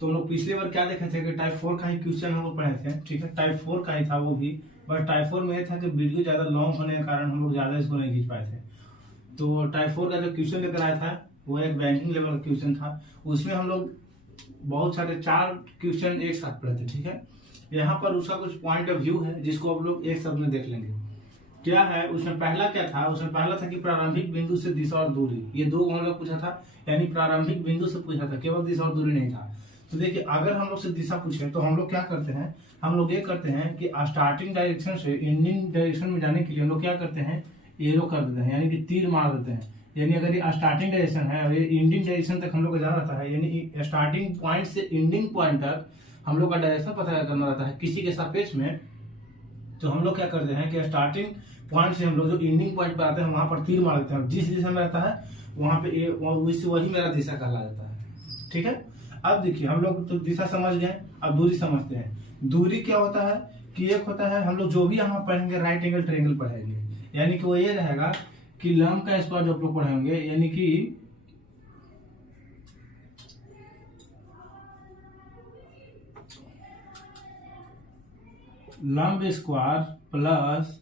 तो हम लोग पिछले बार क्या देखे थे कि टाइप 4 का ही क्वेश्चन हम लोग पढ़े थे, ठीक है, टाइप 4 का ही था वो भी, बट टाइप 4 में ये था कि वीडियो ज्यादा लॉन्ग होने के कारण हम लोग ज्यादा इसको नहीं खींच पाए थे। तो टाइप 4 का जो क्वेश्चन लेकर आया था वो एक बैंकिंग लेवल का क्वेश्चन था। उसमें हम लोग बहुत सारे 4 क्वेश्चन एक साथ पढ़े थे, ठीक है। यहाँ पर उसका कुछ पॉइंट ऑफ व्यू है जिसको आप लोग एक शब्द में देख लेंगे। क्या है उसमें पहला क्या था, उसमें पहला था कि प्रारंभिक बिंदु से दिशा और दूरी, ये 2 हम लोग पूछा था, यानी प्रारंभिक बिंदु से पूछा था, केवल दिशा और दूरी नहीं था। तो देखिए अगर हम लोग से दिशा पूछे तो हम लोग क्या करते हैं, हम लोग ये करते हैं कि स्टार्टिंग डायरेक्शन से एंडिंग डायरेक्शन में जाने के लिए हम लोग क्या करते हैं, एरो कर देते हैं, यानी कि तीर मार देते हैं। यानी अगर ये स्टार्टिंग डायरेक्शन है और ये एंडिंग डायरेक्शन तक हम लोग को जाना रहता है, यानी स्टार्टिंग पॉइंट से एंडिंग पॉइंट तक हम लोग का डायरेक्शन पता करना रहता है किसी के सापेक्ष में। तो हम लोग क्या करते हैं कि स्टार्टिंग पॉइंट से हम लोग जो एंडिंग पॉइंट पर आते हैं वहां पर तीर मार देते हैं, जिस दिशा में रहता है वहां पे वही मेरा दिशा कहला जाता है, ठीक है। अब देखिए हम लोग तो दिशा समझ गए, अब दूरी समझते हैं। दूरी क्या होता है कि एक होता है, हम लोग जो भी यहाँ पढ़ेंगे राइट एंगल ट्रायंगल पढ़ेंगे, यानी कि वो ये रहेगा कि लंब का स्क्वायर जो आप लोग पढ़ेंगे, यानी कि लंब स्क्वायर प्लस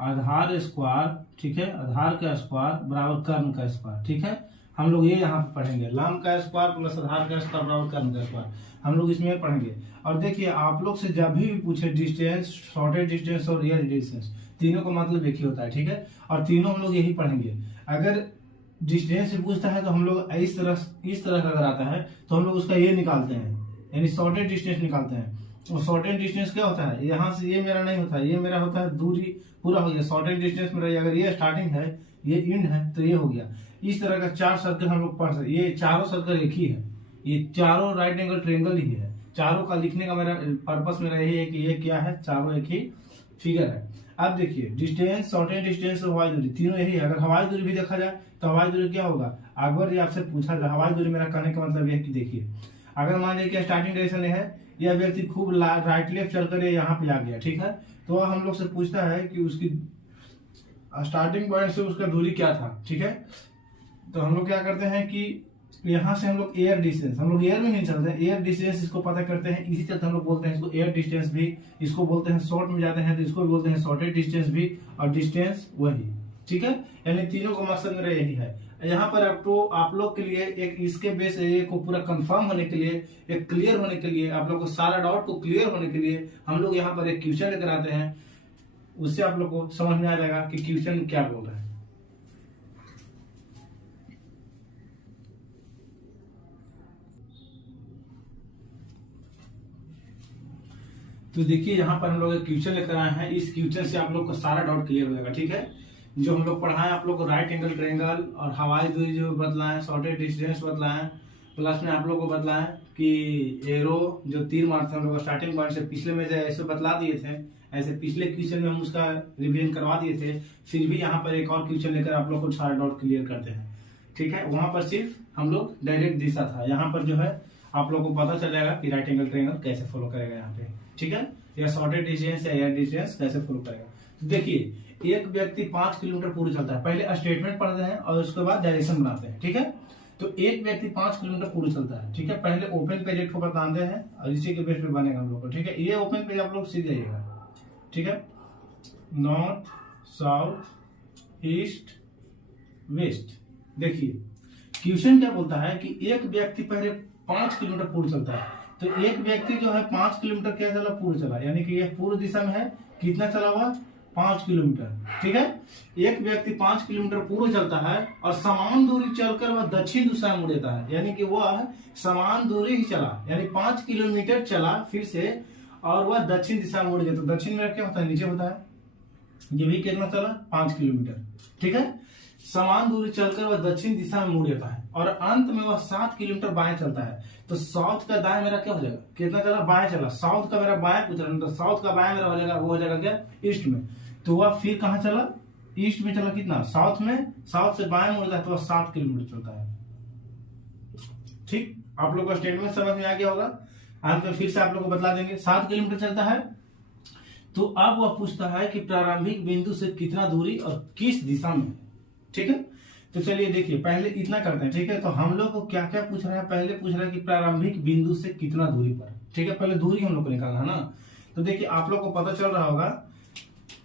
आधार स्क्वायर, ठीक है, आधार का स्क्वायर बराबर कर्ण का स्क्वायर, ठीक है। हम लोग ये यहाँ पे पढ़ेंगे, लंब का स्क्वायर प्लस आधार का स्क्वायर बराबर कर्ण का स्क्वायर, हम लोग इसमें पढ़ेंगे। और देखिए आप लोग से जब भी पूछे डिस्टेंस, शॉर्टेज डिस्टेंस और रियल डिस्टेंस, तीनों का मतलब एक ही होता है, ठीक है, और तीनों हम लोग यही पढ़ेंगे। अगर डिस्टेंस से पूछता है तो हम लोग इस तरह का अगर आता है तो हम लोग उसका ये निकालते हैं, यानी शॉर्टेज डिस्टेंस निकालते हैं। और शॉर्टेज डिस्टेंस क्या होता है, यहाँ से ये मेरा नहीं होता, ये मेरा होता है दूरी पूरा हो गया। शॉर्टेज डिस्टेंस मेरा अगर ये स्टार्टिंग है ये एंड है तो ये हो गया। इस तरह का 4 सर्कल हम लोग पढ़ सकते, ये चारों सर्कल एक ही है, ये चारों राइट एंगल ट्रायंगल ही है। चारों का लिखने का मेरा पर्पस मेरा यही है कि ये क्या है, चारों एक ही फिगर है। अब देखिए डिस्टेंस, शॉर्टेज डिस्टेंस और हवाई दूरी तीनों यही है। अगर हवाई दूरी भी देखा जाए तो हवाई दूरी क्या होगा, अगर ये आपसे पूछा जाए हवाई दूरी, मेरा कहने का मतलब यह कि देखिए अगर मान लीजिए कि स्टार्टिंग डायरेक्शन है, यह व्यक्ति खूब राइट लेफ्ट चलकर यहाँ पे आ गया, ठीक है, तो हम लोग से पूछता है कि उसकी स्टार्टिंग पॉइंट से उसका दूरी क्या था, ठीक है। तो हम लोग क्या करते हैं कि यहाँ से हम लोग एयर डिस्टेंस, हम लोग एयर में नहीं चलते हैं, एयर डिस्टेंस इसको पता करते हैं, इसी तरह हम लोग बोलते हैं इसको एयर डिस्टेंस भी, इसको बोलते हैं शॉर्ट में जाते हैं तो इसको भी बोलते हैं शॉर्टेज डिस्टेंस भी, और डिस्टेंस वही, ठीक है। यानी तीनों का मकसद मेरा यही है। यहाँ पर आप लोग के लिए एक इसके बेस को पूरा कंफर्म होने के लिए, एक क्लियर होने के लिए, आप लोग को सारा डाउट को क्लियर होने के लिए हम लोग यहाँ पर एक क्वेश्चन लेकर आते हैं, उससे आप लोग को समझ में आ जाएगा कि क्वेश्चन क्या बोल रहा है। तो देखिए यहाँ पर हम लोग एक क्वेश्चन लेकर आए हैं, इस क्वेश्चन से आप लोग को सारा डाउट क्लियर हो जाएगा, ठीक है। जो हम लोग पढ़ाए आप लोग को राइट एंगल ट्रायंगल और हवाई दूरी जो बतलाएं, शॉर्टेज डिस्टेंस बतलाएं, प्लस में आप लोग को बतलाएं कि एरो जो तीर मारते हैं हम लोग स्टार्टिंग पॉइंट से, पिछले में ऐसे बतला दिए थे, ऐसे पिछले क्वेश्चन में हम उसका रिवीजन करवा दिए थे। फिर भी यहाँ पर एक और क्वेश्चन लेकर आप लोग को सारा डाउट क्लियर करते हैं, ठीक है। वहां पर सिर्फ हम लोग डायरेक्ट दिशा था, यहाँ पर जो है आप लोग को पता चल जाएगा कि राइट एंगल ट्रायंगल कैसे फॉलो करेगा यहाँ पे, ठीक है, या शॉर्टेज डिस्टेंस या एयर डिस्टेंस कैसे फॉलो करेगा। तो देखिए एक व्यक्ति 5 किलोमीटर पूरी चलता है, पहले स्टेटमेंट पढ़ते हैं और उसके बाद डायरेक्शन बनाते हैं, ठीक है। तो एक व्यक्ति 5 किलोमीटर पूरी चलता है, ठीक है, पहले ओपन पेज एक ठोकर बांधते हैं और इसी के बेस पे बनेगा हम लोग को, ठीक है। ये ओपन पेज आप लोग सीख जाइएगा, ठीक है, नॉर्थ साउथ ईस्ट वेस्ट। देखिए क्वेश्चन क्या बोलता है कि एक व्यक्ति पहले 5 किलोमीटर पूर्व चलता है, तो एक व्यक्ति जो है 5 किलोमीटर क्या चला, पूर्व चला, यानी कि यह पूर्व दिशा में है, कितना चला हुआ 5 किलोमीटर, ठीक है। एक व्यक्ति 5 किलोमीटर पूर्व चलता है और समान दूरी चलकर वह दक्षिण दिशा में मुड़ जाता है, यानी कि वह समान दूरी ही चला, यानी 5 किलोमीटर चला फिर से और वह दक्षिण दिशा में मुड़ गया। तो दक्षिण में क्या होता है, नीचे होता है, ये भी कितना चला 5 किलोमीटर, ठीक है। समान दूरी चलकर वह दक्षिण दिशा में मुड़ जाता है और अंत में वह 7 किलोमीटर बाएं चलता है। तो साउथ का दाएं मेरा क्या हो जाएगा, कितना चला, बाएं चला, साउथ का मेरा बाएं पूछ रहा है, तो साउथ का बाएं मेरा हो जाएगा, वो हो जाएगा क्या, ईस्ट में। तो वह फिर कहाँ चला, ईस्ट में चला, कितना, साउथ में, साउथ से बाएं मुड़ता है तो वह 7 किलोमीटर चलता है, ठीक। आप लोग का स्टेटमेंट समझ में आ गया होगा। आज में फिर से आप लोग को बतला देंगे, 7 किलोमीटर चलता है। तो अब वह पूछता है कि प्रारंभिक बिंदु से कितना दूरी और किस दिशा में, ठीक है। तो चलिए देखिए, पहले इतना करते हैं, ठीक है। तो हम लोग को क्या क्या पूछ रहा है, पहले पूछ रहा है कि प्रारंभिक बिंदु से कितना दूरी पर, ठीक है। पहले दूरी हम लोग को निकालना है ना। तो देखिए आप लोग को पता चल रहा होगा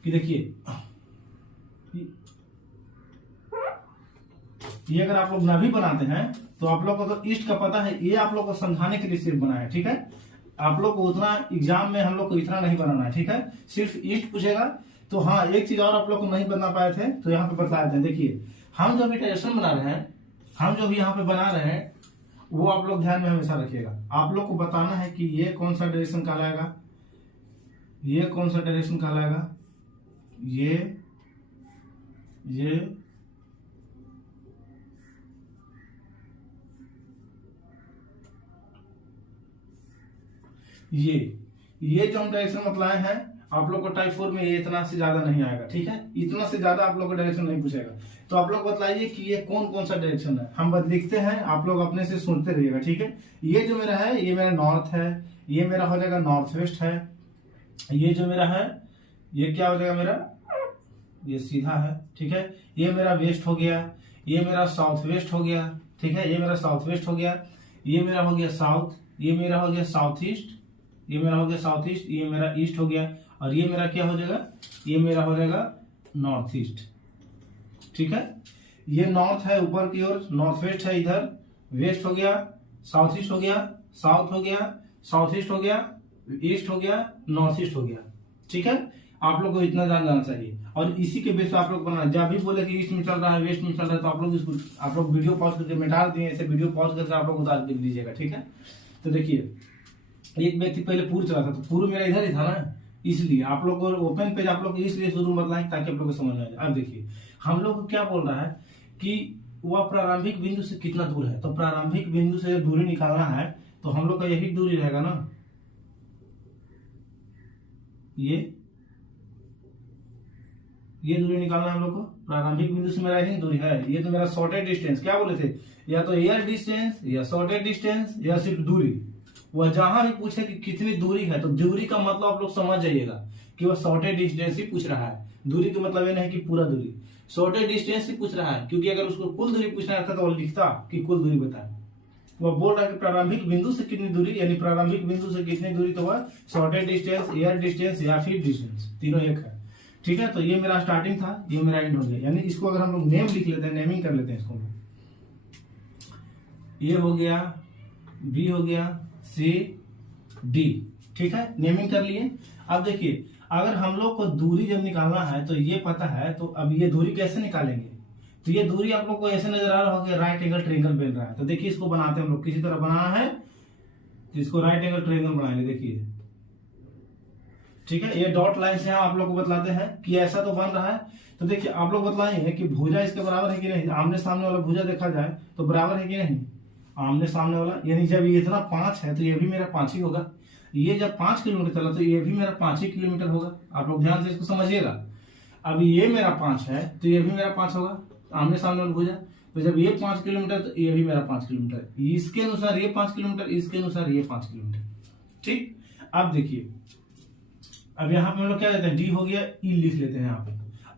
कि देखिए ये अगर आप लोग नाभि बनाते हैं तो आप लोग को तो ईस्ट का पता है, ये आप लोग को समझाने के लिए सिर्फ बना है, ठीक है। आप लोग को उतना एग्जाम में हम लोग को इतना नहीं बनाना है, ठीक है। सिर्फ ईस्ट पूछेगा। तो हाँ, एक चीज और आप लोग को नहीं बना पाए थे तो यहाँ पे बता देते हैं। देखिए हम जो भी डायरेक्शन बना रहे हैं, हम जो भी यहाँ पे बना रहे हैं, वो आप लोग ध्यान में हमेशा रखिएगा। आप लोग को बताना है कि ये कौन सा डायरेक्शन कहलाएगा, ये कौन सा डायरेक्शन कहलाएगा, ये ये जो हम डायरेक्शन बतलाए हैं आप लोग को टाइप 4 में ये इतना से ज्यादा नहीं आएगा, ठीक है। इतना से ज्यादा आप लोग को डायरेक्शन नहीं पूछेगा। तो आप लोग बतलाइए कि ये कौन कौन सा डायरेक्शन है, हम लिखते हैं, आप लोग अपने से सुनते रहिएगा, ठीक है। ये जो मेरा है, ये मेरा नॉर्थ है, ये मेरा हो जाएगा नॉर्थ वेस्ट है। ये जो मेरा है ये क्या हो जाएगा मेरा, ये सीधा है, ठीक है। ये मेरा वेस्ट हो गया, ये मेरा साउथ वेस्ट हो गया, ठीक है। ये मेरा साउथ वेस्ट हो गया, ये मेरा हो गया साउथ, ये मेरा हो गया साउथ ईस्ट, ये मेरा हो गया साउथ ईस्ट, ये मेरा ईस्ट हो गया, और ये मेरा क्या हो जाएगा, ये मेरा हो जाएगा नॉर्थ ईस्ट, ठीक है। ये नॉर्थ है ऊपर की ओर, नॉर्थ वेस्ट है इधर, वेस्ट हो गया, साउथ ईस्ट हो गया, साउथ हो गया, साउथ ईस्ट हो गया, ईस्ट हो गया, नॉर्थ ईस्ट हो गया, ठीक है। आप लोग को इतना जान जाना चाहिए। और इसी के बेस पे आप लोग बनाना, जब भी बोले कि ईस्ट में चल रहा है, वेस्ट में चल रहा है, तो आप लोग इसको, आप लोग वीडियो पॉज करके मिटा दिए, ऐसे वीडियो पॉज करके आप लोग उतार के लीजिएगा, ठीक है। तो देखिए एक व्यक्ति पहले पूर्व चला था, तो पूर्व मेरा इधर ही था ना, इसलिए आप लोग को ओपन पेज आप लोग इसलिए शुरू बतलाएं ताकि आप लोग को समझ आ जाए। अब देखिए हम लोग को क्या बोल रहा है कि वह प्रारंभिक बिंदु से कितना दूर है। तो प्रारंभिक बिंदु से दूरी निकालना है तो हम लोग का यही दूरी रहेगा ना, ये दूरी निकालना है हम लोग को। प्रारंभिक बिंदु से मेरा यही दूरी है, ये तो मेरा शॉर्टेज डिस्टेंस, क्या बोले थे, या तो एयर डिस्टेंस या शॉर्टेज डिस्टेंस या सिर्फ दूरी। वह जहां भी पूछे कि कितनी दूरी है, तो दूरी का मतलब आप लोग समझ जाइएगा कि वह शॉर्टेज डिस्टेंस ही पूछ रहा है। दूरी का मतलब ये नहीं कि पूरा दूरी, शॉर्टेज डिस्टेंस ही पूछ रहा है। क्योंकि अगर उसको कुल दूरी पूछना रहता तो वो लिखता कि कुल दूरी बताए। वह बोल रहा है कि प्रारंभिक बिंदु से कितनी दूरी, यानी प्रारंभिक बिंदु से कितनी दूरी, तो वह शॉर्टेज डिस्टेंस, एयर डिस्टेंस या फिर डिस्टेंस, तीनों एक है, ठीक है। तो ये मेरा स्टार्टिंग था, ये मेरा एंड हो गया। यानी इसको अगर हम लोग नेम लिख लेते हैं, नेमिंग कर लेते हैं इसको, ये हो गया, बी हो गया, सी, डी, ठीक है, नेमिंग कर लिए। अब देखिए अगर हम लोग को दूरी जब निकालना है तो ये पता है, तो अब ये दूरी कैसे निकालेंगे। तो ये दूरी आप लोग को ऐसे नजर आ रहा होगा, राइट एंगल ट्रायंगल बन रहा है। तो देखिए इसको बनाते हैं हम लोग, किसी तरह बनाना है तो इसको राइट एंगल ट्रायंगल बनाएंगे, देखिए, ठीक है। ये डॉट लाइन से आप लोग को बतलाते हैं कि ऐसा तो बन रहा है। तो देखिए आप लोग बतलाएंगे कि भुजा इसके बराबर है कि नहीं, आमने सामने वाला भुजा देखा जाए तो बराबर है कि नहीं, आमने सामने वाला, यानी जब ये इतना 5 है तो ये भी मेरा 5 ही होगा। ये जब 5 किलोमीटर चला तो ये भी मेरा 5 ही किलोमीटर होगा। आप लोग ध्यान से इसको समझिएगा। अब ये मेरा 5 है तो ये भी मेरा 5 होगा, आमने सामने वाला भुजा। तो जब ये 5 किलोमीटर तो ये भी मेरा 5 किलोमीटर, इसके अनुसार ये 5 किलोमीटर, इसके अनुसार ये 5 किलोमीटर, ठीक। अब देखिए अब यहाँ पे हम लोग क्या लेते हैं, डी हो गया, ई लिख लेते हैं यहाँ पे।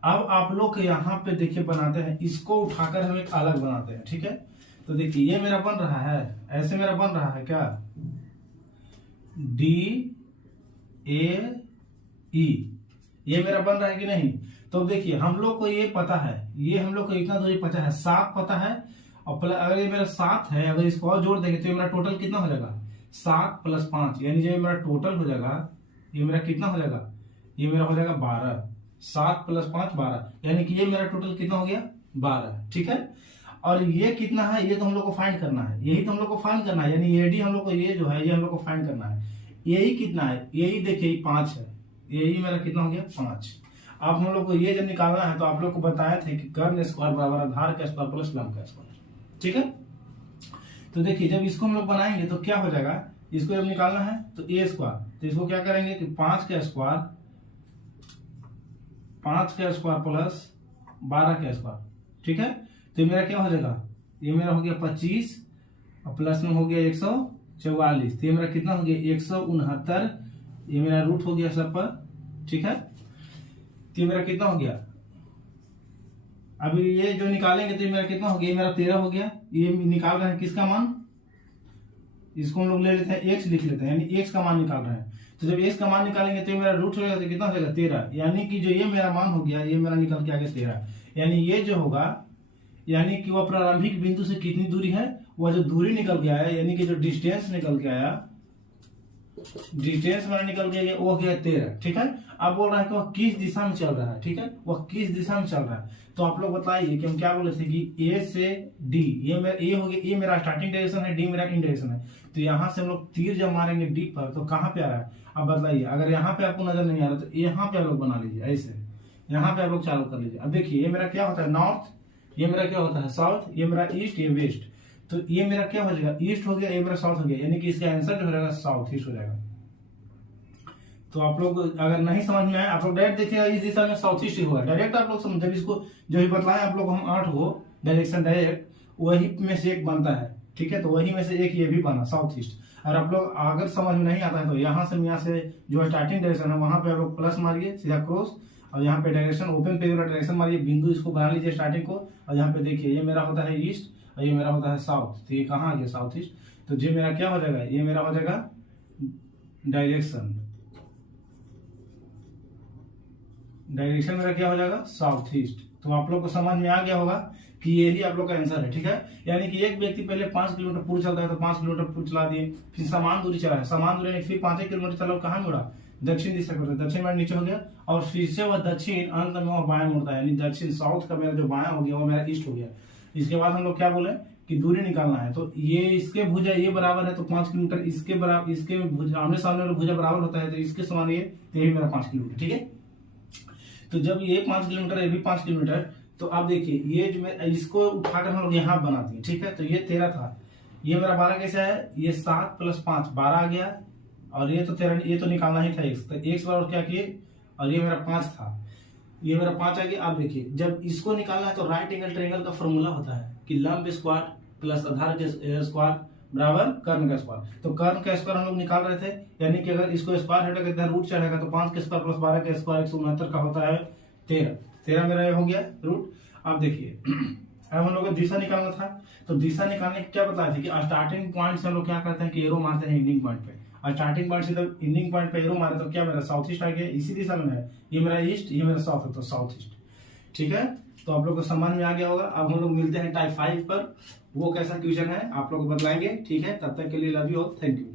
अब आप लोग यहाँ पे देखिए बनाते हैं, इसको उठाकर हम एक अलग बनाते हैं, ठीक है। तो देखिए ये मेरा बन रहा है, ऐसे मेरा बन रहा है क्या, डी ए ई, ये मेरा बन रहा है कि नहीं। तो देखिए हम लोग को ये पता है, ये हम लोग को इतना दूरी पता है, 7 पता है, और अगर ये मेरा 7 है, अगर इसको और जोड़ देंगे तो ये मेरा टोटल कितना हो जाएगा, 7 + 5, यानी जो मेरा टोटल हो जाएगा, ये मेरा कितना हो जाएगा, ये मेरा हो जाएगा 12। 7 + 5 12, यानी कि ये मेरा टोटल कितना हो गया, 12, ठीक है। और ये कितना है, ये तो हम लोग को फाइंड करना है, यही तो हम लोग को फाइंड करना है, यानी एडी हम लोग को, ये जो है ये हम लोग को फाइंड करना है। यही कितना है, यही देखिए 5 है, यही मेरा कितना हो गया, 5। अब हम लोग को ये जब निकालना है तो आप लोग को बताए थे कि कर्ण स्क्वायर बराबर आधार का स्क्वायर प्लस लंब का स्क्वायर, ठीक है। तो देखिए जब इसको हम लोग बनाएंगे तो क्या हो जाएगा, इसको जब निकालना है तो ए स्क्वायर, तो इसको क्या करेंगे कि 5 का स्क्वायर प्लस 12 का स्क्वायर, ठीक है। तो ये मेरा क्या हो जाएगा, ये मेरा हो गया 25 और प्लस में हो गया 144, तो ये मेरा कितना हो गया 169, ये मेरा रूट हो गया सब पर, ठीक है। तो ये मेरा कितना हो गया अभी ये जो निकालेंगे तो ये मेरा कितना हो गया, ये मेरा 13 हो गया। ये निकाल रहे हैं किसका मान, इसको हम लोग ले लेते हैं एक्स लिख लेते हैं, यानी एक्स का मान निकाल रहे हैं। तो जब एक्स का मान निकालेंगे तो ये मेरा रूट हो जाएगा, तो कितना हो जाएगा 13, यानी कि जो ये मेरा मान हो गया ये मेरा निकल के आ गया 13। यानी ये जो होगा, यानी कि वह प्रारंभिक बिंदु से कितनी दूरी है, वह जो दूरी निकल के आया, यानी कि जो डिस्टेंस निकल के आया, डिस्टेंस मेरा निकल गया, ये वो हो गया 13। ठीक है, अब बोल रहा है कि वह किस दिशा में चल रहा है। ठीक है, वह किस दिशा में चल रहा है, तो आप लोग बताइए कि हम क्या बोले थे कि ए से डी, ये मेरा ए हो गया, ए मेरा स्टार्टिंग डायरेक्शन है, डी मेरा इन डायरेक्शन है। तो यहाँ से हम लोग तीर जब मारेंगे डी पर तो कहाँ पे आ रहा है, अब बताइए। अगर यहाँ पे आपको नजर नहीं आ रहा तो यहाँ पे आप लोग बना लीजिए, ऐसे यहाँ पे आप लोग चालू कर लीजिए। अब देखिए ये मेरा क्या होता है नॉर्थ, ये मेरा क्या होता है साउथ, ये मेरा ईस्ट, ये वेस्ट। तो ये मेरा क्या हो जाएगा, ईस्ट हो गया, ये मेरा साउथ हो गया, यानी कि इसका आंसर जो हो जाएगा साउथ ईस्ट हो जाएगा। तो आप लोग अगर नहीं समझ में आए, आप लोग डायरेक्ट देखिएगा इस दिशा में साउथ ईस्ट ही होगा, डायरेक्ट आप लोग समझ। जब इसको जो भी बतलाए आप लोग हम 8 हो डायरेक्शन, डायरेक्ट वही में से एक बनता है। ठीक है, तो वही में से एक ये भी बना साउथ ईस्ट। और आप लोग अगर समझ में नहीं आता है तो यहाँ से जो स्टार्टिंग डायरेक्शन है वहां पे आप लोग प्लस मारिए सीधा क्रॉस, और यहाँ पे डायरेक्शन ओपन पे डायरेक्शन मारिए, बिंदु इसको बना लीजिए स्टार्टिंग को। और यहाँ पे देखिए ये मेरा होता है ईस्ट और ये मेरा होता है साउथ, तो ये कहाँ आ गया साउथ ईस्ट। तो ये मेरा क्या हो जाएगा, ये मेरा हो जाएगा डायरेक्शन, डायरेक्शन मेरा क्या हो जाएगा साउथ ईस्ट। तो आप लोग को समझ में आ गया होगा कि यही आप लोग का आंसर है। ठीक है, यानी कि एक व्यक्ति पहले 5 किलोमीटर पूर्व चलता है तो 5 किलोमीटर पूर्व चला दिए, फिर समान दूरी चला है, समान दूरी फिर 5 किलोमीटर चला, कहाँ मुड़ा, दक्षिण दिशा में, दक्षिण में नीचे हो गया, और फिर से वह दक्षिण अंत में वह बाएं मुड़ता है, यानी दक्षिण साउथ का मेरा जो बायां हो गया वो मेरा ईस्ट हो गया। इसके बाद हम लोग क्या बोले कि दूरी निकालना है, तो ये इसके भुजा ये बराबर है तो 5 किलोमीटर, इसके बराबर, इसके आमने सामने भुजा बराबर होता है तो इसके समान ये, तो यही मेरा 5 किलोमीटर। ठीक है, तो जब ये 5 किलोमीटर ये भी 5 किलोमीटर, तो आप देखिए ये जो मैं इसको उठाकर हम लोग यहाँ बना दिए। ठीक है, तो ये 13 था, ये मेरा 12 कैसे है, ये 7 + 5 12 आ गया, और ये तो 13, ये तो निकालना ही था x, तो x बराबर क्या किए, और ये मेरा 5 था, ये मेरा 5 आ गया। आप देखिए जब इसको निकालना है तो राइट एंगल ट्रायंगल का फॉर्मूला होता है कि लंब स्क्वायर प्लस आधार के स्क्वायर बराबर कर्ण का स्क्वायर। तो कर्ण का स्क्वायर हम लोग निकाल रहे थे, यानी कि अगर इसको स्क्वायर हटेगा रूट चढ़ेगा तो 5 के स्क्वायर प्लस 12 के स्क्वायर 169 का होता है 13 मेरा ये हो गया रूट। अब देखिए अब हम लोग को दिशा निकालना था, तो दिशा निकालने की क्या बताया था कि स्टार्टिंग पॉइंट से हम लोग क्या करते हैं कि एरो मारते हैं एंडिंग पॉइंट पे, और स्टार्टिंग पॉइंट से जब एंडिंग पॉइंट पे एरो मारे तो क्या मेरा साउथ ईस्ट आ गया, इसी दिशा में है, ये मेरा ईस्ट ये मेरा साउथ है तो साउथ ईस्ट। ठीक है, तो आप लोग को समझ में आ गया होगा। अब हम लोग मिलते हैं टाइप 5 पर, वो कैसा क्वेश्चन है आप लोग को बतलाएंगे। ठीक है, तब तक के लिए लव यू, थैंक यू।